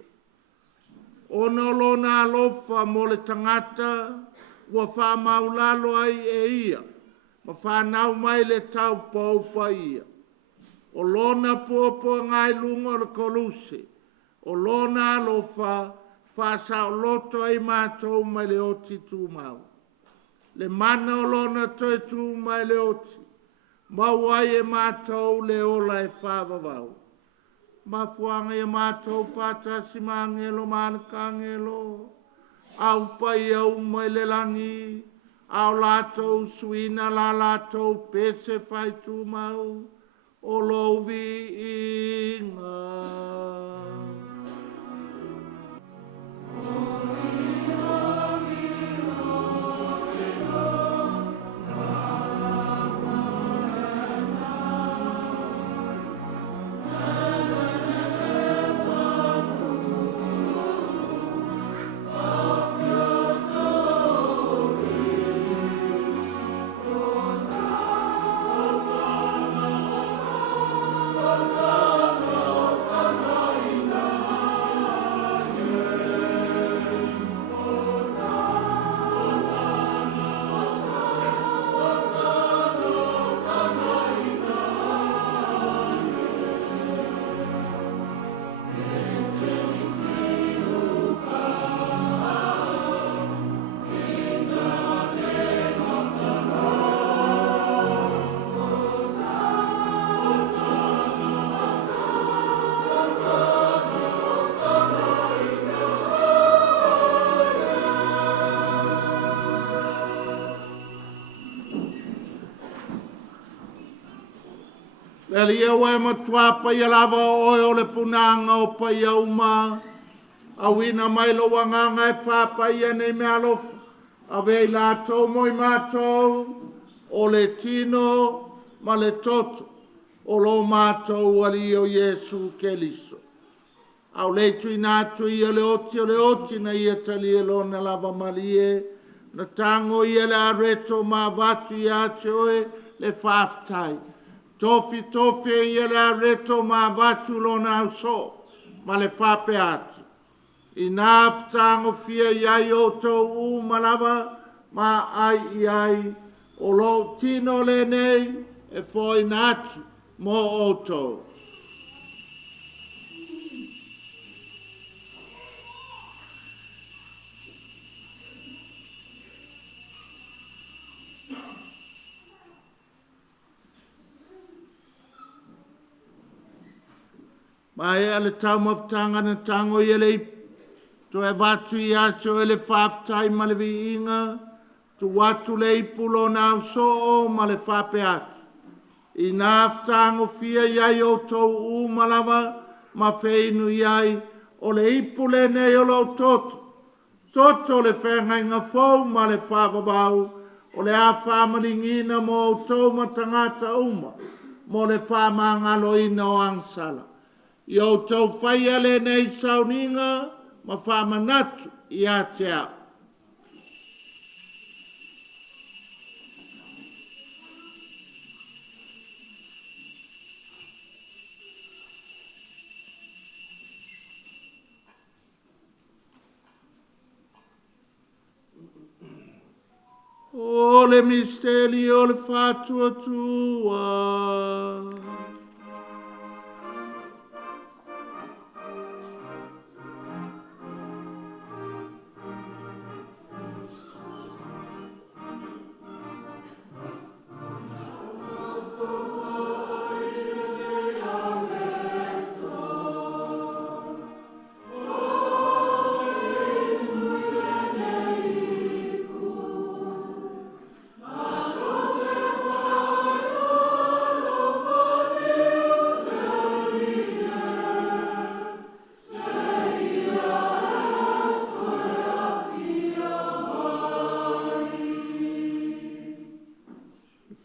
O no lona alofa mo le tangata, ua whamaulalo ai e ia, ma whanau mai le tau paupa ia. O lona puapua ngai lunga o le koluse, o lona alofa, whasa o loto ai mātou mai le oti tūmau. Le mana o lona toi tū mai le oti. Mauai e mātou le ola e whāvavau. Mafuanga e mātou whātasi māngelo mānakangelo. Au pai au mai le langi. Au lātou suina la lātou pese whai tūmau. O louvi inga. Elia wai matua Paia lava oe o le punanga o Paia uma. A wina mai lo wanganga e wha Paia nei me alofa. A vei la tau moi mātou o le tino ma le toto. O lo mātou ali o Iesu Keliso. Au leitu i nātu i o le oti na ia tali e lona lava malie. Na tango i le areto ma vatu i ate oe le whaftai. Tofi e le areto ma vatu lona au so, ma le whape atu. I nā whango fia iai o tau malava, ma ai iai, o lo tino le nei, e foi natu mo o tau. Ma e ale tau mawtanga na tango i ele to e watu i ato ele whaftai ma le viinga, to watu le ipulo na so o ma le whape atu. I naftango fia iai o tau umalawa, ma feinu iai, o le ipule nei o lau toto. Toto le whenga inga fau ma le whawawau, o le a whamalingina mo o tau matangata uma, mo le whamangalo ina o angsala. I o tau whaia le nei sauninga, ma whamanatu i a te au. O le misteri o le fatua tua.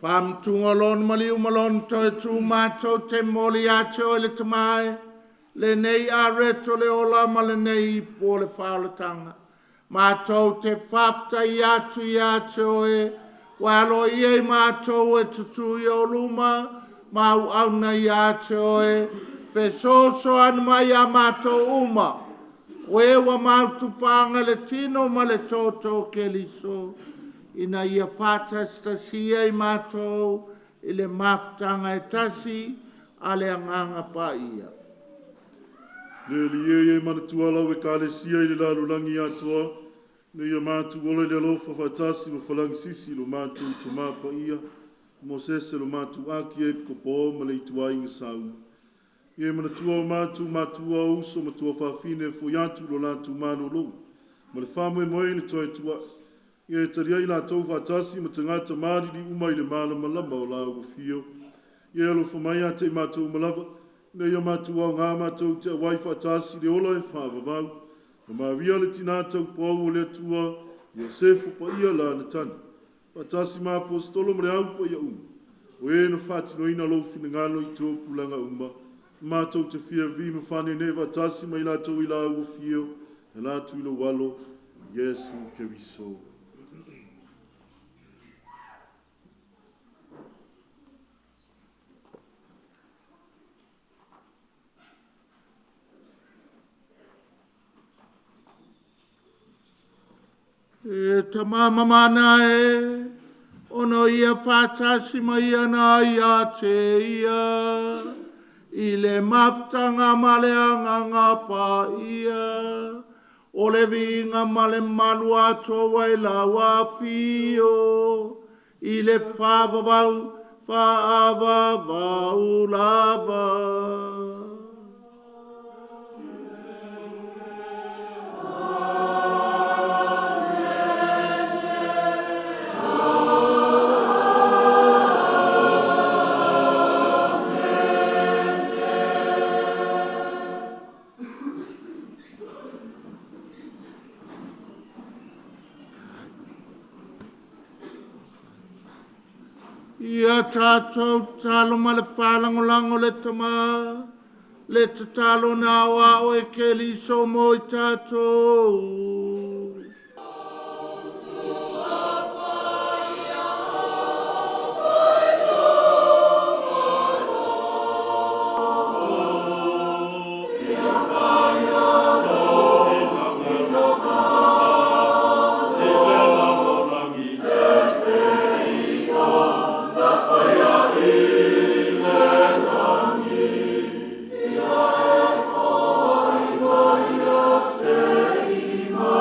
Fam tungalon maliu malon toi tu mato te moli acho le tamae, le nei a reto le ola ma le nei po le whaolatanga. Mato te whafta i acho e, walo i mato e tutu i o luma, mau auna i acho e, fe soso anu mai a mato uma, we wa mautu whanga le tino ma le toto ke liso. Ina ia whata stasia i mātou, i le maftanga e tasi, a le anganga Paia. Le lie e manatua lau e kālesia i le lalulangi atua, le ia mātu ole le alofa whaitasi ma whalangi sisi lo mātu i Tama Paia, Mosese lo mātu Akiepikopo ma le ituai inga sau. Ie manatua o mātua uso matua whawhine fo yatu lo lātu mānu lou, ma le whamwe moe le toi tua. Ie taria i la tau whatasi ma tangata mariri umai le mala malama o la o fio. Ie alo whamaya te mātou malawa, ne ia mātou au ngā mātou te awai whatasi le ola e whāwawau. Na mawia le tinātou pōu o le atua, Sififo Paia la na tani. Whatasi mā apostolo ma le au Paia O e na whatinoina lo Finagalo i tō pulanga Mātou te fia vi ma whane ne whatasi ma i la tau i la o fio, e la tu i lo walo, Iesu Keriso. E tamama mana e, ono ia whatasi ma ia na ia te ia, i le maftanga ma le anganga Paia, o le vinga ma le malu ato wai la wafio, i le whavavau, whaavavau lava. Ia tātou talo ma le whalangolango le Tama, le tatalo na wa o e ke liso mo I tātou. Ima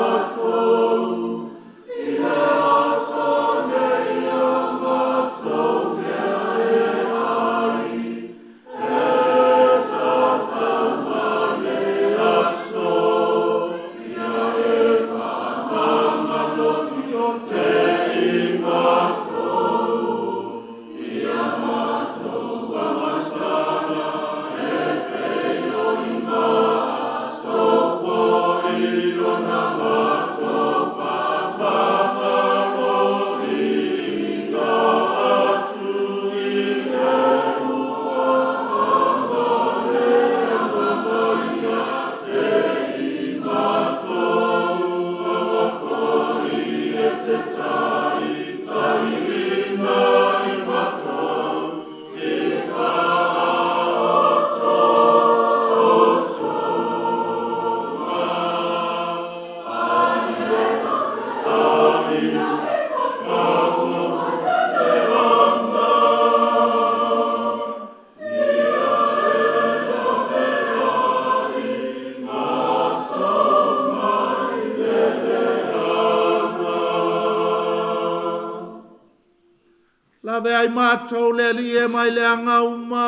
Ave ai mātou le alie mai le angauma.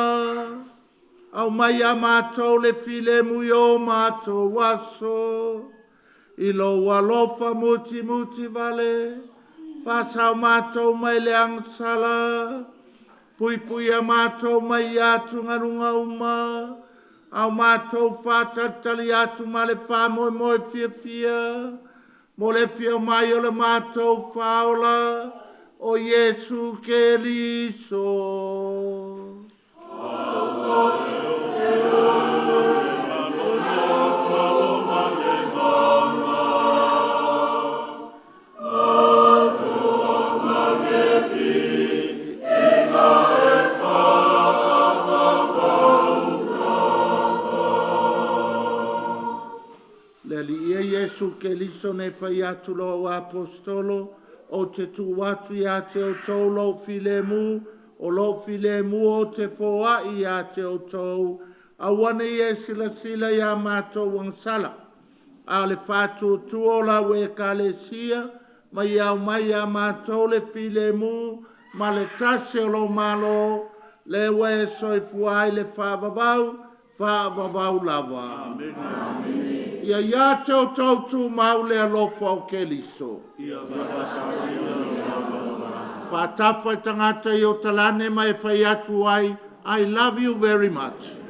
Au mai a mātou le file mui o mātou waso. I lo walofa muti muti vale. Whasau mātou mai le angsala. Pui pui a mātou mai atu ngarunga uma. Au mātou whātatali atu ma le whāmoe moe fia fia. Mo le fia mai o le mātou whaola. O Iesu ke liso. Iesu ke liso ne fai atu lo o apostolo, o te tu atu i a te o tau lo filemu, o lo filemu o te foa i a te o tau, a wane i sila sila i a mātou wangsala. A le fatu tu o la we ka le sia, mai au mai a mātou le filemu, ma le tase o lo malo, le we soifuai le whaavavau lava. Amen. Ia ia te o tau tu mau le alofa o ke liso. Whatafa i tangata i o talane mai whai atu ai. I love you very much.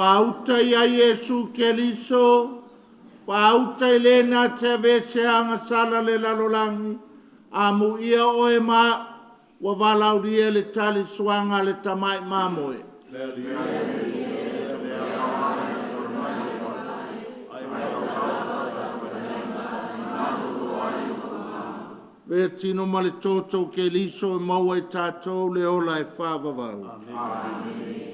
Pauta ia Iesu ke liso, pauta i Leaena te avese anga sala le lalolangi, a mu ia o e ma, wa valauria le tali suanga le tamai mamoe. Vea tino ma le toto ke liso e maua i tātou le ola e whāvavau. Amen.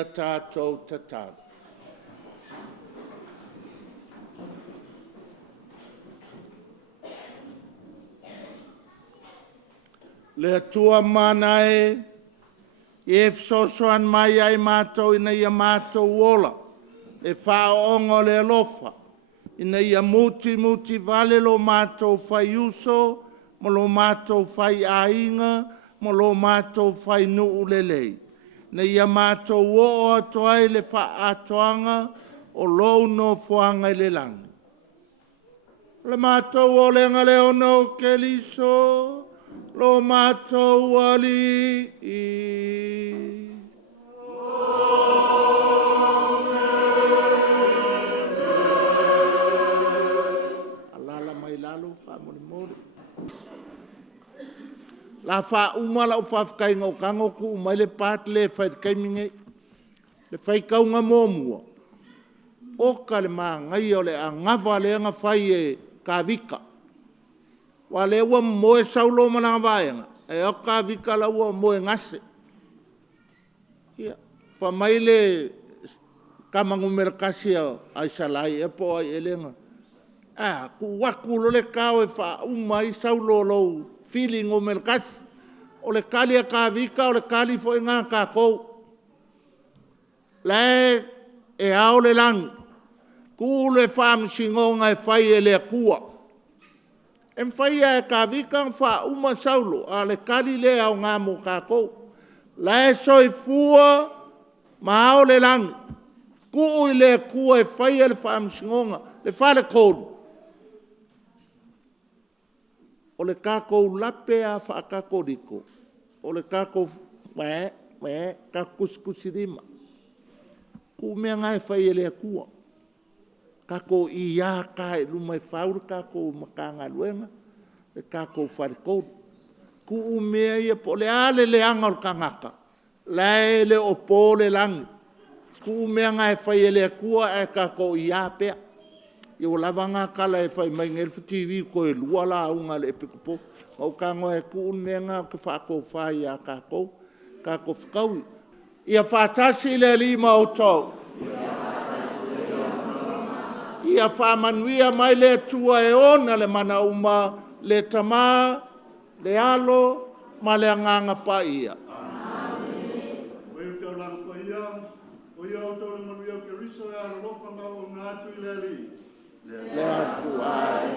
ia tātou tatau. Le atua mana e fsosoan mai ai mātou ina ia mātou ola. Le whaongo le alofa. Ina ia muti vale lo mātou whai uso, mo lo mātou whai ainga, mo lo mātou whai nuu lelei. Na ia mātou o atoai le wha atoanga o lou no fuanga i le langi. Le mātou o le ngale o no ke liso, lo mātou ali i. Alala mai lalo wha mori mori. La wha umala o whawhkai ngau kangoku umai le Patele whai kaiminge. Le whai kaunga mōmua. Oka le maa ngai o le a ngawa le anga whai e ka vika. Wa le ua moe saulo mana vaenga. E o ka vika la ua moe ngase. Ia. Wha mai le kamangu merakasi ai salai e po ai elenga. Ku waku lo le kao e wha umai saulo lau feeling o merakasi. O le kali a ka vika o le kali fo e ngā ka kou. Le e ao le langi. Ku le whaamsingonga e whai e le kua. E mwhaia e ka vika wha uma saulo a le kali le au ngā mo ka kou. Le soi fua ma ao le langi. Ku ui le kua e whai e le whaamsingonga. Le whale kouru. O le kako lape a whaakako riko. O le kako ka kuskusirima. Ku mea ngai whai e le kua. Kako i ia ka e lumai whaur kako makanga luenga. Le kako wharekou. Ku umea ia po le ale le anga o kangaka. Lai le opo le langi. Ku umea ngai whai e le kua e kako i ia pea. I o lava ngā kala e whai mai ngelfu TV ko e lua la unga le Akiepikopo. Mau kango e ku umea ngā ke whako whai a kako. Kako whakaui. Ia whātasi le lima o tau. Ia whamanuia mai le tua e ona le mana uma, le Tama, le alo, ma le anganga Paia. O iu te olas Paia, o iu au tau le manuia o ke riso e ala lopa ngau o ngātu i le li. Le atu ai.